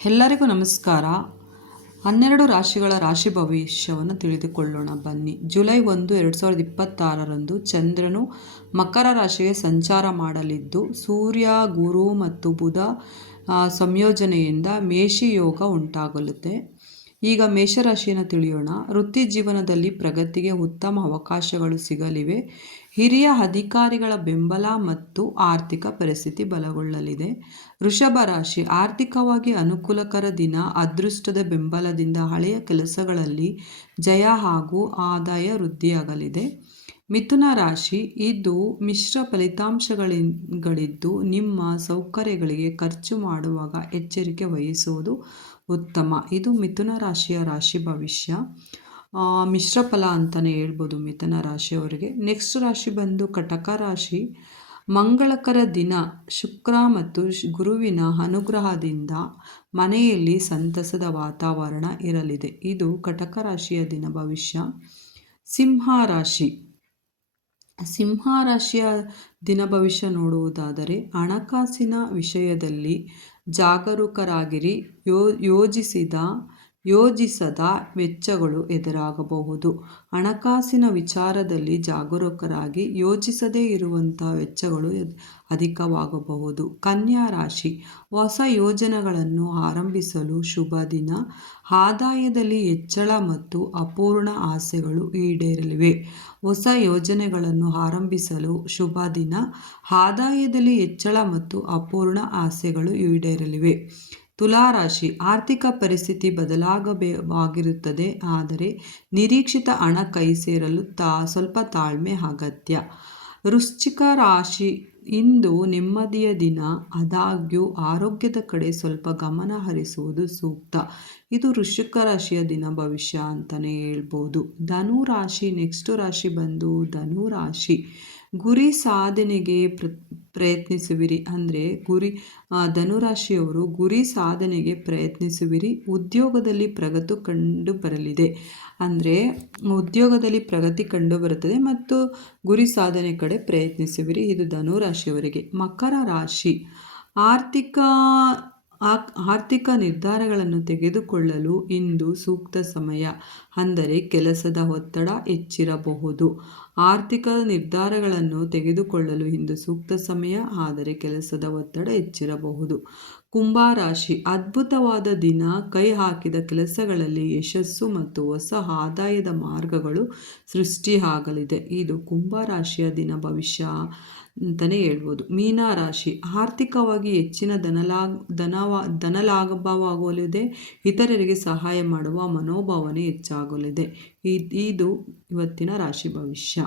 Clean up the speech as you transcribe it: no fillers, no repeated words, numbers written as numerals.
ಎಲ್ಲರಿಗೂ ನಮಸ್ಕಾರ. 12 ರಾಶಿಗಳ ರಾಶಿ ಭವಿಷ್ಯವನ್ನು ತಿಳಿದುಕೊಳ್ಳೋಣ ಬನ್ನಿ. ಜುಲೈ 1, 2026ರಂದು ಚಂದ್ರನು ಮಕರ ರಾಶಿಗೆ ಸಂಚಾರ ಮಾಡಲಿದ್ದು, ಸೂರ್ಯ, ಗುರು ಮತ್ತು ಬುಧ ಸಂಯೋಜನೆಯಿಂದ ಮೇಷಿ ಯೋಗ ಉಂಟಾಗಲಿದೆ. ಈಗ ಮೇಷರಾಶಿಯನ್ನು ತಿಳಿಯೋಣ. ವೃತ್ತಿ ಜೀವನದಲ್ಲಿ ಪ್ರಗತಿಗೆ ಉತ್ತಮ ಅವಕಾಶಗಳು ಸಿಗಲಿವೆ. ಹಿರಿಯ ಅಧಿಕಾರಿಗಳ ಬೆಂಬಲ ಮತ್ತು ಆರ್ಥಿಕ ಪರಿಸ್ಥಿತಿ ಬಲಗೊಳ್ಳಲಿದೆ. ವೃಷಭ ರಾಶಿ, ಆರ್ಥಿಕವಾಗಿ ಅನುಕೂಲಕರ ದಿನ. ಅದೃಷ್ಟದ ಬೆಂಬಲದಿಂದ ಹಳೆಯ ಕೆಲಸಗಳಲ್ಲಿ ಜಯ ಹಾಗೂ ಆದಾಯ ವೃದ್ಧಿಯಾಗಲಿದೆ. ಮಿಥುನ ರಾಶಿ, ಇದು ಮಿಶ್ರ ಫಲಿತಾಂಶಗಳಿದ್ದು ನಿಮ್ಮ ಸೌಕರ್ಯಗಳಿಗೆ ಖರ್ಚು ಮಾಡುವಾಗ ಎಚ್ಚರಿಕೆ ವಹಿಸುವುದು ಉತ್ತಮ. ಇದು ಮಿಥುನ ರಾಶಿಯ ರಾಶಿ ಭವಿಷ್ಯ. ಮಿಶ್ರ ಫಲ ಅಂತಲೇ ಹೇಳ್ಬೋದು ಮಿಥುನ ರಾಶಿಯವರಿಗೆ. ನೆಕ್ಸ್ಟ್ ರಾಶಿ ಬಂದು ಕಟಕ ರಾಶಿ. ಮಂಗಳಕರ ದಿನ. ಶುಕ್ರ ಮತ್ತು ಗುರುವಿನ ಅನುಗ್ರಹದಿಂದ ಮನೆಯಲ್ಲಿ ಸಂತಸದ ವಾತಾವರಣ ಇರಲಿದೆ. ಇದು ಕಟಕ ರಾಶಿಯ ದಿನ ಭವಿಷ್ಯ. ಸಿಂಹ ರಾಶಿ. ಸಿಂಹ ರಾಶಿಯ ದಿನ ಭವಿಷ್ಯ ನೋಡುವುದಾದರೆ, ಹಣಕಾಸಿನ ವಿಷಯದಲ್ಲಿ ಜಾಗರೂಕರಾಗಿರಿ. ಯೋಜಿಸದ ವೆಚ್ಚಗಳು ಎದುರಾಗಬಹುದು. ಹಣಕಾಸಿನ ವಿಚಾರದಲ್ಲಿ ಜಾಗರೂಕರಾಗಿ. ಯೋಜಿಸದೇ ಇರುವಂತಹ ವೆಚ್ಚಗಳು ಅಧಿಕವಾಗಬಹುದು. ಕನ್ಯಾ ರಾಶಿ, ಹೊಸ ಯೋಜನೆಗಳನ್ನು ಆರಂಭಿಸಲು ಶುಭ ದಿನ. ಆದಾಯದಲ್ಲಿ ಹೆಚ್ಚಳ ಮತ್ತು ಅಪೂರ್ಣ ಆಸೆಗಳು ಈಡೇರಲಿವೆ. ಹೊಸ ಯೋಜನೆಗಳನ್ನು ಆರಂಭಿಸಲು ಶುಭ ದಿನ. ಆದಾಯದಲ್ಲಿ ಹೆಚ್ಚಳ ಮತ್ತು ಅಪೂರ್ಣ ಆಸೆಗಳು ಈಡೇರಲಿವೆ. ತುಲಾ ರಾಶಿ, ಆರ್ಥಿಕ ಪರಿಸ್ಥಿತಿ ಬದಲಾಗವಾಗಿರುತ್ತದೆ, ಆದರೆ ನಿರೀಕ್ಷಿತ ಹಣ ಕೈ ಸೇರಲು ಸ್ವಲ್ಪ ತಾಳ್ಮೆ ಅಗತ್ಯ. ವೃಶ್ಚಿಕ ರಾಶಿ, ಇಂದು ನೆಮ್ಮದಿಯ ದಿನ. ಆದಾಗ್ಯೂ ಆರೋಗ್ಯದ ಕಡೆ ಸ್ವಲ್ಪ ಗಮನ ಹರಿಸುವುದು ಸೂಕ್ತ. ಇದು ವೃಶ್ಚಿಕ ರಾಶಿಯ ದಿನ ಭವಿಷ್ಯ ಅಂತಲೇ ಹೇಳ್ಬೋದು. ಧನು ರಾಶಿ. ನೆಕ್ಸ್ಟ್ ರಾಶಿ ಬಂದು ಧನು ರಾಶಿ. ಗುರಿ ಸಾಧನೆಗೆ ಪ್ರಯತ್ನಿಸುವಿರಿ. ಅಂದರೆ ಧನುರಾಶಿಯವರು ಗುರಿ ಸಾಧನೆಗೆ ಪ್ರಯತ್ನಿಸುವಿರಿ. ಉದ್ಯೋಗದಲ್ಲಿ ಪ್ರಗತಿ ಕಂಡು ಬರಲಿದೆ. ಅಂದರೆ ಉದ್ಯೋಗದಲ್ಲಿ ಪ್ರಗತಿ ಕಂಡು ಬರುತ್ತದೆ ಮತ್ತು ಗುರಿ ಸಾಧನೆ ಕಡೆ ಪ್ರಯತ್ನಿಸುವಿರಿ. ಇದು ಧನುರಾಶಿಯವರಿಗೆ. ಮಕರ ರಾಶಿ, ಆರ್ಥಿಕ ನಿರ್ಧಾರಗಳನ್ನು ತೆಗೆದುಕೊಳ್ಳಲು ಇಂದು ಸೂಕ್ತ ಸಮಯ. ಅಂದರೆ ಕೆಲಸದ ಒತ್ತಡ ಹೆಚ್ಚಿರಬಹುದು. ಆರ್ಥಿಕ ನಿರ್ಧಾರಗಳನ್ನು ತೆಗೆದುಕೊಳ್ಳಲು ಇಂದು ಸೂಕ್ತ ಸಮಯ, ಆದರೆ ಕೆಲಸದ ಒತ್ತಡ ಹೆಚ್ಚಿರಬಹುದು. ಕುಂಭ ರಾಶಿ, ಅದ್ಭುತವಾದ ದಿನ. ಕೈ ಹಾಕಿದ ಕೆಲಸಗಳಲ್ಲಿ ಯಶಸ್ಸು ಮತ್ತು ಹೊಸ ಆದಾಯದ ಮಾರ್ಗಗಳು ಸೃಷ್ಟಿಯಾಗಲಿದೆ. ಇದು ಕುಂಭ ರಾಶಿಯ ದಿನ ಭವಿಷ್ಯ ಅಂತಲೇ ಹೇಳ್ಬೋದು. ಮೀನ ರಾಶಿ, ಆರ್ಥಿಕವಾಗಿ ಹೆಚ್ಚಿನ ಧನಲಾಭವಾಗಲಿದೆ. ಇತರರಿಗೆ ಸಹಾಯ ಮಾಡುವ ಮನೋಭಾವನೆ ಹೆಚ್ಚಾಗಲಿದೆ. ಇದು ಇವತ್ತಿನ ರಾಶಿ ಭವಿಷ್ಯ.